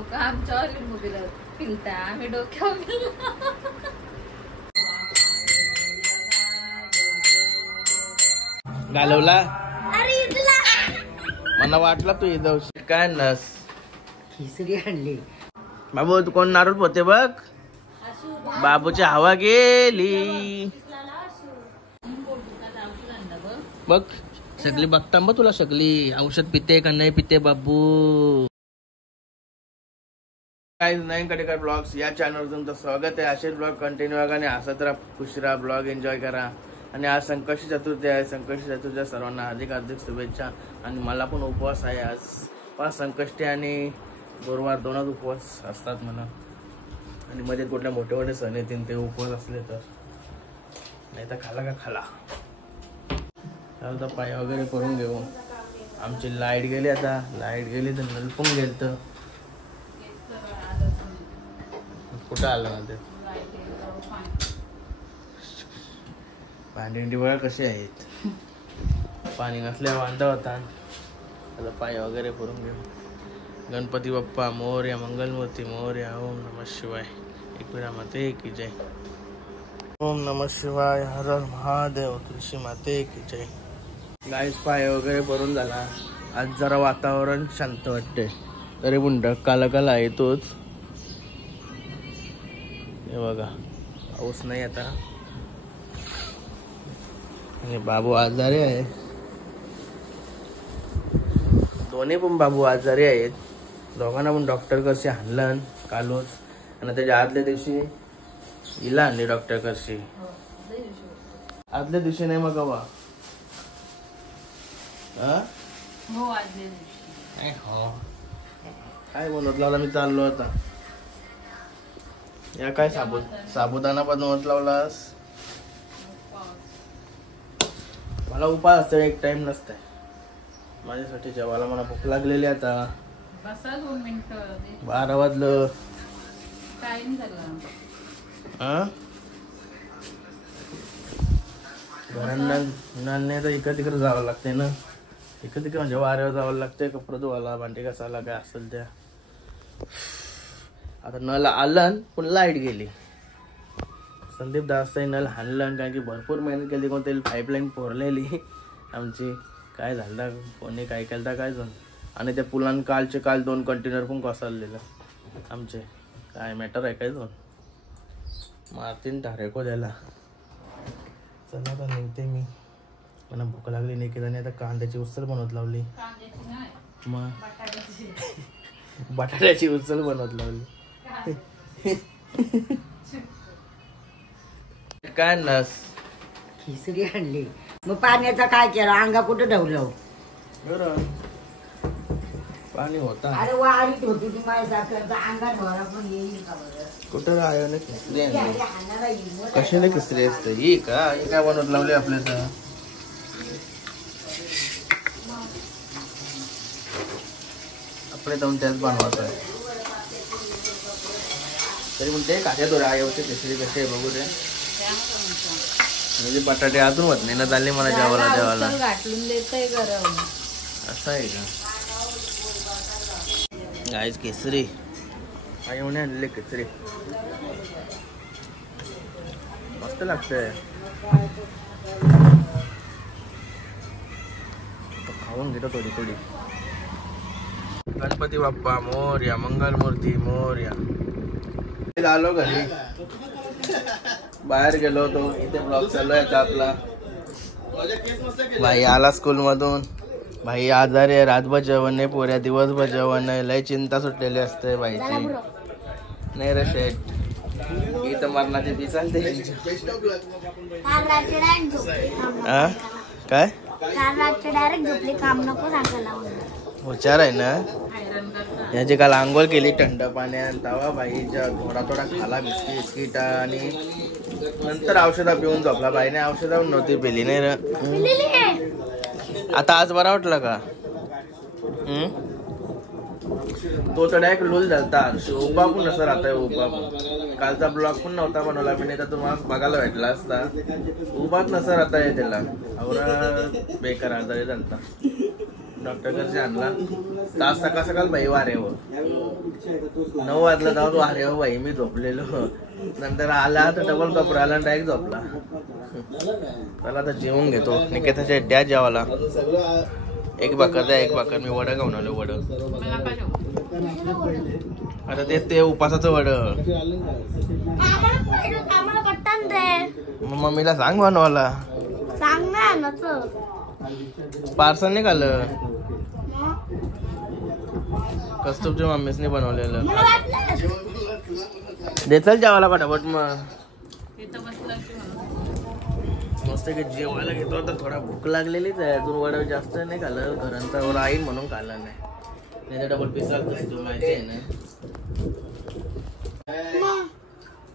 लोक आमच्यावर मोबाईल पिलता आम्ही डोक्यावर घालवला मला वाटलं तू इथं काय नस खिचडी आणली बाबू तू कोण नारळ पोते बघ बाबूची हवा गेली बघ सगळी बघता मग तुला सगळी औषध पिते का नाही पिते बाबू काय नवीन कडेकर ब्लॉग्स या चॅनलवर तुमचं स्वागत आहे. असेच ब्लॉग कंटिन्यू करा आणि हसत राहा खुश राहा ब्लॉग एन्जॉय करा. आणि आज संकष्टी चतुर्थी आहे. संकष्टी चतुर्थीच्या सर्वांना हार्दिक हार्दिक शुभेच्छा. आणि मला पण उपवास आहे आज. 5 संकष्टी आणि गुरुवार दोनच उपवास असतात मला. आणि मध्ये कुठल्या मोठे मोठे सण येतील ते उपवास असले तर नाही तर खाला का खाला. आता पाय वगैरे करून घेऊ. आमची लाईट गेली आता. लाईट गेली तर नल पण गेल तर कुठं आलं ना ते भांडी बघा कसे आहेत. पाणी नसल्या वांदा होता. आता पाय वगैरे करून घेऊ. गणपती बाप्पा मोरया मंगलमूर्ती मोरया. ओम नमः शिवाय. एकविरा माते की जय. ओम नमः शिवाय. हर हर महादेव. तुळशी माते की जय. गाईस पाय वगैरे भरून झाला. आज जरा वातावरण शांत वाटते. तरी पण ढग काला काला आहे तोच. हे बघा पाऊस नाही आता. आणि बाबू आजारी आहे. दोन्ही पण बाबू आजारी आहेत. दोघांना पण डॉक्टर करशी आणलं कालच. आणि त्याच्या आदल्या दिवशी हिला आणली डॉक्टर करशी. आदल्या दिवशी नाही मग बाबा काय बनवत लावला मी चाललो आता. या काय साबुदाणा बनवत लावलास. मला उपास असतो एक टाइम नसतंय माझ्यासाठी जेवायला. मला भूक लागलेली आता. 12 वाजलं. घरांना तर इकडे तिकडे जावं लागतंय ना. इकडे तिकडे म्हणजे वाऱ्यावर जावं लागतंय. कपडे धुवायला भांडी घासायला काय असेल त्या. आता नळ आलं पण लाईट गेली. संदीप दासताई नळ हाणलं कारण की भरपूर मेहनत केली. कोणतरी पाईपलाईन पोरलेली आमची. काय झालं कोणी काय केलं काय झालं. आणि त्या पुलान कालचे काल 2 कंटेनर पण कोसळलेलं आमचे. काय मॅटर आहे काय 2 मारतीन ठारेको द्यायला. चला आता निघते मी. मला भूक लागली नाही की आता कांद्याची उसळ बनवत लावली. मग बटाट्याची उसळ बनवत लावली. काय नस खिचडी आणली. मग पाण्याचा काय केलं. अंगा कुठं ढवलं. पाणी होता. अरे वारीत होती ती माझ्या अंगात भरा पण येईल का बरं. कुठं राहिलं ना खिचडी कशाला खिचडी असते ही का. ही काय बनवत लावली आपल्याला. आपले जाऊन त्याच बनवायचं आहे. तरी पण ते काढ्या तो आयोचे खिचडी कशी आहे बघू दे. म्हणजे बटाटे अजून होत नाही ना. चालले मला जेवायला असं आहे का. गाईस खिचडी आयोने आणले खिचडी मस्त लागते. खाऊन घेतो थोडी थोडी. गणपती बाप्पा मोरया मंगलमूर्ती मोरया. आलो घरी. बाहेर गेलो होतो. इथे ब्लॉग चालू आहे आपला. भाई आला स्कूल मधून. भाई आजारी आहे. रातभर जेवण नाही. पोऱ्या दिवसभर जेवण नाही. लय चिंता सुटलेली असते भाईची. नाही रे शेट इथं मरणाची ती चालते. काय हुशार आहे ना. याची काल आंघोळ केली थंड पाण्यात. तवा भाई थोडा थोडा खाला बिस्किट आणि नंतर औषधा पिऊन झोपला. बाईने औषधा नव्हती पिली नाही रे. आता आज बरा वाटला का. तो तर डायरेक्ट लूल झालता. उभा पण नसं राहतोय. उभा पण कालचा ब्लॉग पण नव्हता बनवला मी. नाही तर तुम्हाला बघायला भेटला असता. उभाच नसं राहताय त्याला. आवरा बेकार आजारी झालता. डॉक्टरकडे आणला तास सकाळ सकाळ बाई वाऱ्यावर 9 वाजला जाऊन वाऱ्यावर बाई मी झोपलेलो. नंतर आला तर डबल कपडा आला डायरेक्ट झोपला. त्याला आता जेवून घेतो. निकेताच्या द्या जेवाला. एक भाकर द्या, एक भाकर. मी वडं घेऊन आलो. वडं आता ते उपासाचं वडं. मम्मीला सांग बनवायला. सांग ना पार्सल नाही खाल्लं. कस्तुरच्या मम्मीसने बनवलेलं. देचाल जेवायला फटाफट. मग मस्त की जेवायला घेतो तर थोडा भूक लागलेलीच आहे. अजून वडा जास्त नाही खाल्लं. घरांचा वडा आई म्हणून खाल्ला नाही तर डबल पिसाल तू माहिती आहे ना.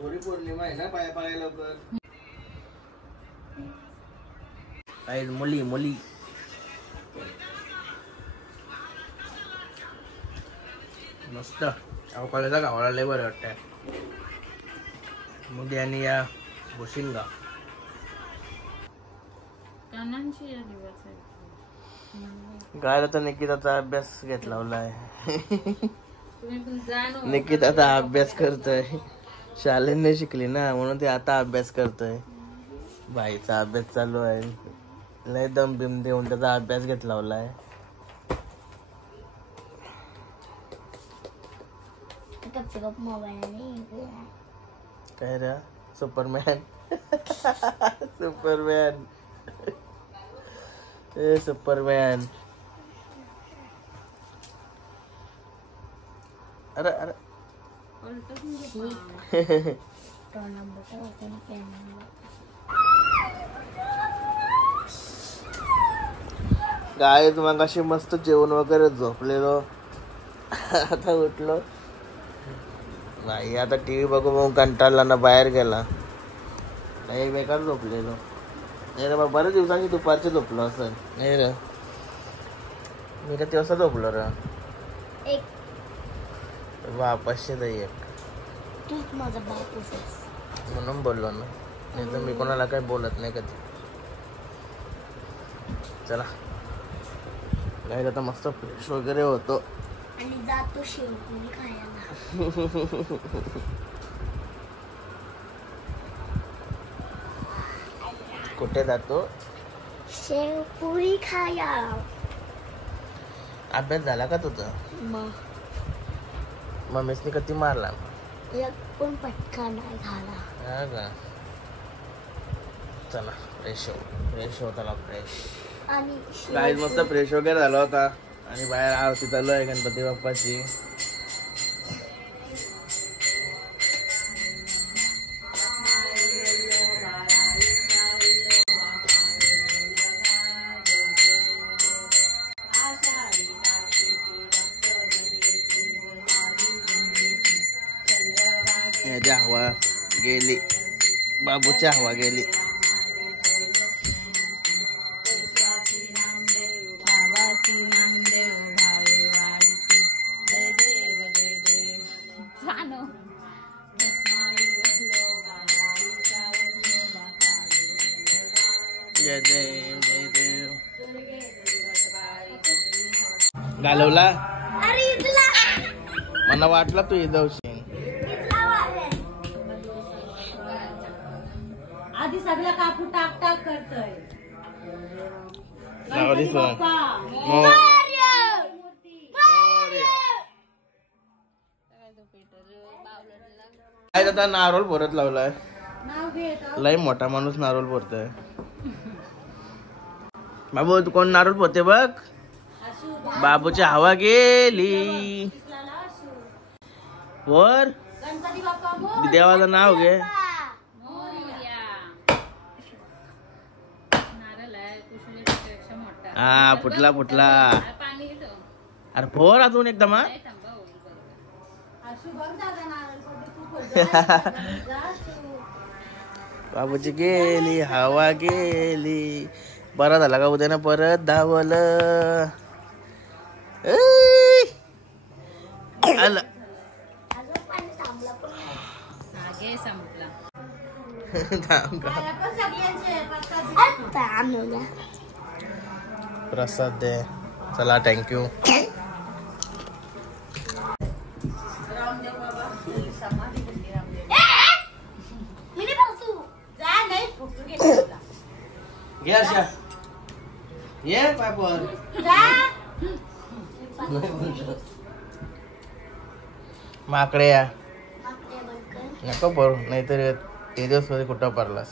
थोडी पौर्णिमा आहे ना. पाया पाया लवकर. काही मुली मुली मस्त अवकाळीचा गावाला लय बरं वाटतंय. मुली आणि या भुशिंगा गायला तर निकिताचा अभ्यास घेतला आहे. निकिता अभ्यास करतोय. शाळेत नाही शिकली ना म्हणून ते आता अभ्यास करतोय. बाईचा अभ्यास चालू आहे. लय दम बिम देऊन त्याचा अभ्यास घेतला आहे. काय रे सुपरमॅन. सुपरमॅन ए सुपरमॅन. अरे अरे गाय मग अशी मस्त जेवण वगैरे झोपलेलो. आता उठलो नाही. आता टीव्ही बघू बघून कंटाळला ना बाहेर गेला. नाही बेकार झोपलेलो. नाही रे बा बऱ्याच दिवसांनी दुपारचे झोपलो असं. नाही रे मी का तेव्हा झोपलो रे. बापाशे दही एक म्हणून बोललो ना. नाही तर मी कोणाला काही बोलत नाही कधी. चला काय आता मस्त फ्रेश वगैरे होतो आणि जातो शेवपुरी खायला. कुठे जातो? शेवपुरी खाया. अभ्यास झाला का तुझा? मम्मीसनी कधी मारला? एक पण पटका नाही झाला. हा का. चला फ्रेश होता फ्रेश. आणि गाईज मस्त फ्रेश वगैरे झाला होता आणि बाहेर आरती चालू आहे गणपती बाप्पाची. हवा गेली. बाबूची हवा गेली. जय देव जय देव. घालवला मला वाटलं तू इथं. आधी सगळं कापू टाक टाक करतोय. काय आता नारोल भरत लावलाय. लय मोठा माणूस नारोल भरतोय. बाबू तू कोण नारोल भरते बघ. बाबूची हवा गेली वर. देवाचं नाव घे. हा फुटला फुटला. अरे फोर अजून एकदम. बाबूची गेली हवा गेली. बरा झाला का उद्या ना परत धावलं. आलं प्रसाद दे. चला थँक्यू. मी नाही बसू. घे अशा ये पायपर माकडे या मागते बंकर. नको बरू नाहीतर ते दिवस कुठं पडलास.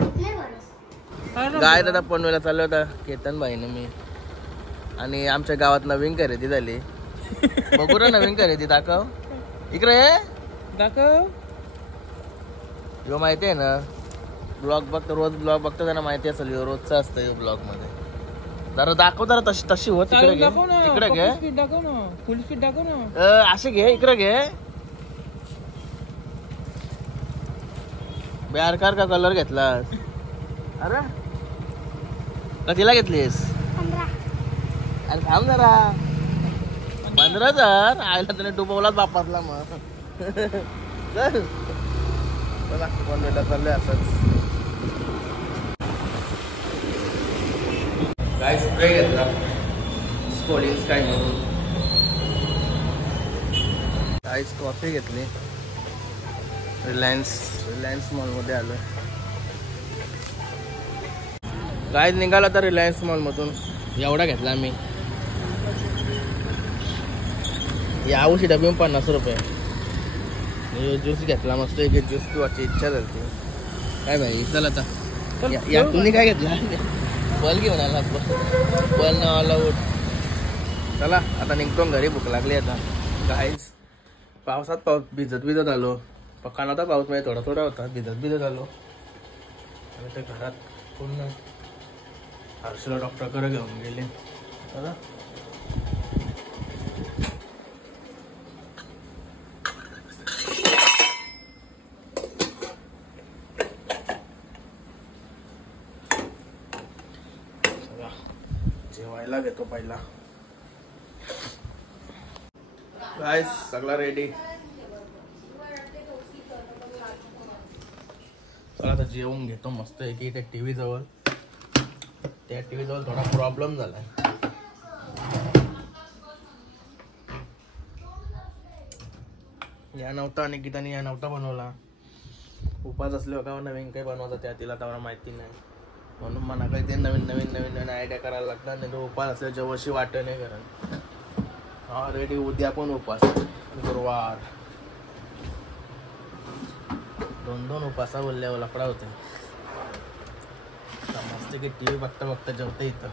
नाही बरं. गाय दादा पनवेला चाललो होता केतन भाईने मी आणि आमच्या गावात नवीन खरेदी झाली. बघू ना नवीन खरेदी दाखव इकडे दाखव. ह्यो माहिती आहे ना ब्लॉग बघतो रोज ब्लॉग बघतो त्यांना माहिती असेल रोजचा असतं ब्लॉग मध्ये. जरा दाखव जरा तशी तशी होत इकडे घे इकडे घे फुल स्पीड दाखव ना. असे घे इकडे घे. बेरकार का कलर घेतलास. अरे कधीला घेतलीस. 15. अरे थांब जरा 15,000 आयला त्याने डुबवलाच बापातला मग. चल चला पनवेलला चाललोय असंच. काय स्प्रे घेतला स्कोलिंग स्काय म्हणून. आईस कॉफी घेतली. रिलायन्स मॉलमध्ये आलो. काय निघाला तर रिलायन्स मॉलमधून एवढा घेतला मी. या औषधी डबी 50 रुपये. ज्यूस घेतला मस्त एक ज्यूस पिवायची इच्छा झाली. काय भाई चल आता तुम्ही काय घेतला. बल घेऊन आला बल नावाला उठ. चला आता निघतो घरी भूक लागली आता. काहीच पावसात भिजत आलो. पक्का नव्हता पाऊस म्हणजे थोडा होता. भिजत आलो आणि ते घरात पूर्ण हर्षला डॉक्टरकडे घेऊन गेले. चला जेवायला घेतो पहिला. गाइस सगळा रेडी. चला आता जेवून घेतो मस्त एक इथे टीव्ही जवळ. त्या टीव्ही जवळ थोडा प्रॉब्लेम झालाय. या नव्हता आणि गीताने या नव्हता बनवला. उपास असले का नवीन काही बनवता त्या तिला तेवढा माहिती नाही म्हणून मला काही ते नवीन आयडिया करायला लागतात. नाही तो उपास असल्या जवळशी वाटत नाही कारण ऑलरेडी उद्या पण उपास गुरुवार. 2 उपासा बोलल्यावर लफडा होते. मस्त की टीव्ही बघता जेवता इथं.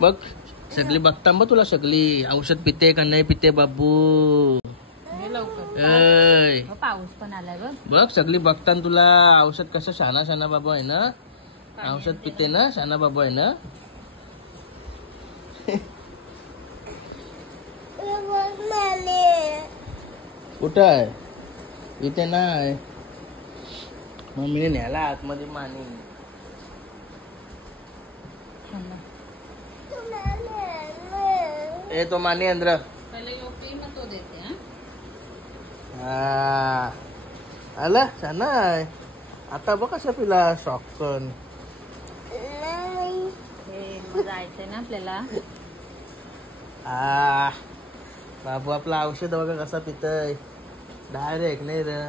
बघ सगळी बघता बघ तुला सगळी औषध पिते का नाही पिते बाबू. पाऊस पण आलाय बघ सगळी बघताना तुला औषध कसं शाना बाबू आहे ना. औषध पिते ना शाना बाबू आहे ना. कुठं आहे इथे नाही. मम्मीने न्यायला आतमध्ये मानी. ए तो मानी अंदर. हा आला छान आहे. आता बघ कसं पिला शॉकसन. जायचंय ना आपल्याला. बाबू आपला औषध बघा कसा पितय डायरेक्ट नाही रे.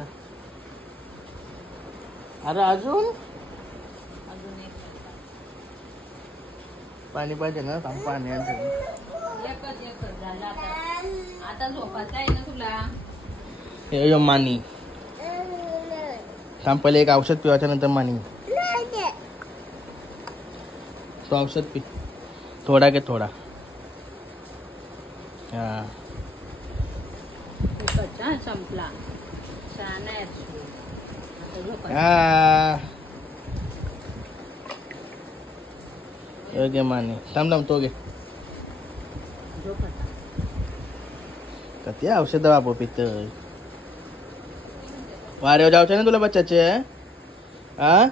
अरे अजून एक पाणी पाहिजे ना. थांब पाणी आणते. एकच झालं आता झोपायचं आहे ना तुला. यो मानी थांब पहिले एक औषध पिवायच्या नंतर मानी. तो औषध पी थोडा घे थोडा. हा संपला. छान आहे घे मानी. थांब तो घे. कती औषध बाबू पित. वारे जावचे ना तुला बच्चाचे. हा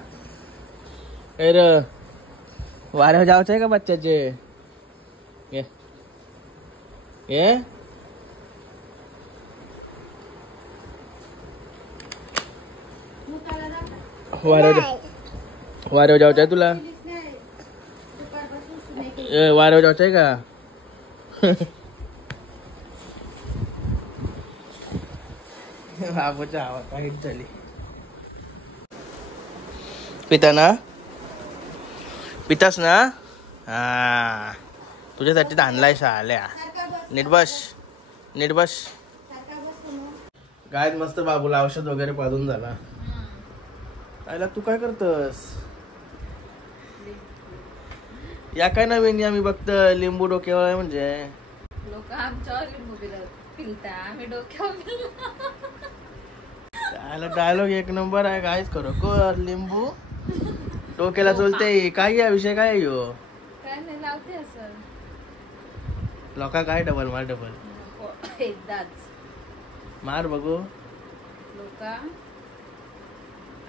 वारे जावचे का बच्चाचे. ये वारे जावचे तुला. वाऱ्यावर जायचंय का? बाबूच्या हवा काहीच झाली. पिता ना? पितास ना? हा तुझ्यासाठी आणलाय शाळ्या. नीट बस, नीट बस. काय मस्त बाबूला औषध वगैरे पाजून झाला. आयला तू काय करतस? या काय नवीन आम्ही बघत लिंबू डोक्यावर म्हणजे लोक आमच्यावर लिंबू पिलता आम्ही डोक्यावर डायलॉग एक नंबर आहे. कायच करो कर लिंबू डोक्याला चलते. काय या विषय काय यो? काय नाही लावते असं लोका काय डबल मार डबल एकदाच मार बघू. लोक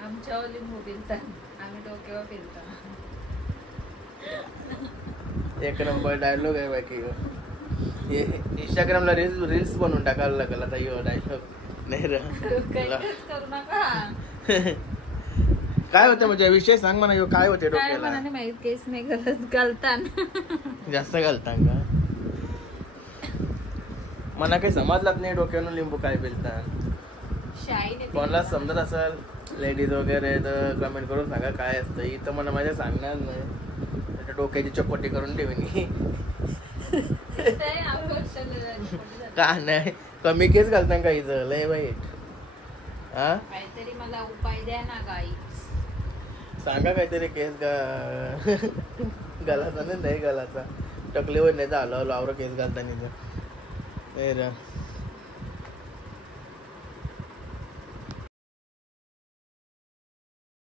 आमच्यावर लिंबू पिलतात आम्ही डोक्यावर पिलता. एक नंबर डायलॉग आहे बाकी. इंस्टाग्रामला रील्स बनवून टाकायला लागला आता यो डायलॉग. नाही रे करू नका. काय होतं म्हणजे विषय सांग म्हणा. यो काय होते काय डोक्याला? मनाने माहित केस नाही घालताना जास्त घालता का? मला काही समजलाच नाही डोक्यानं लिंबू काय पिलता. शाईने कोणाला समजत असेल लेडीज वगैरे तर कमेंट करून सांगा काय असतं. इथं मला माझ्या सांगणार नाही. डोक्याची चपट्टी करून ठेवली का नाही. कमी केस घालता का इथं लय वाईट. हा काहीतरी मला उपाय द्या ना गाई. सांगा काहीतरी केस गलाचा नाही गलाचा टकलीवर नाही झालं लावर केस घालता नाही.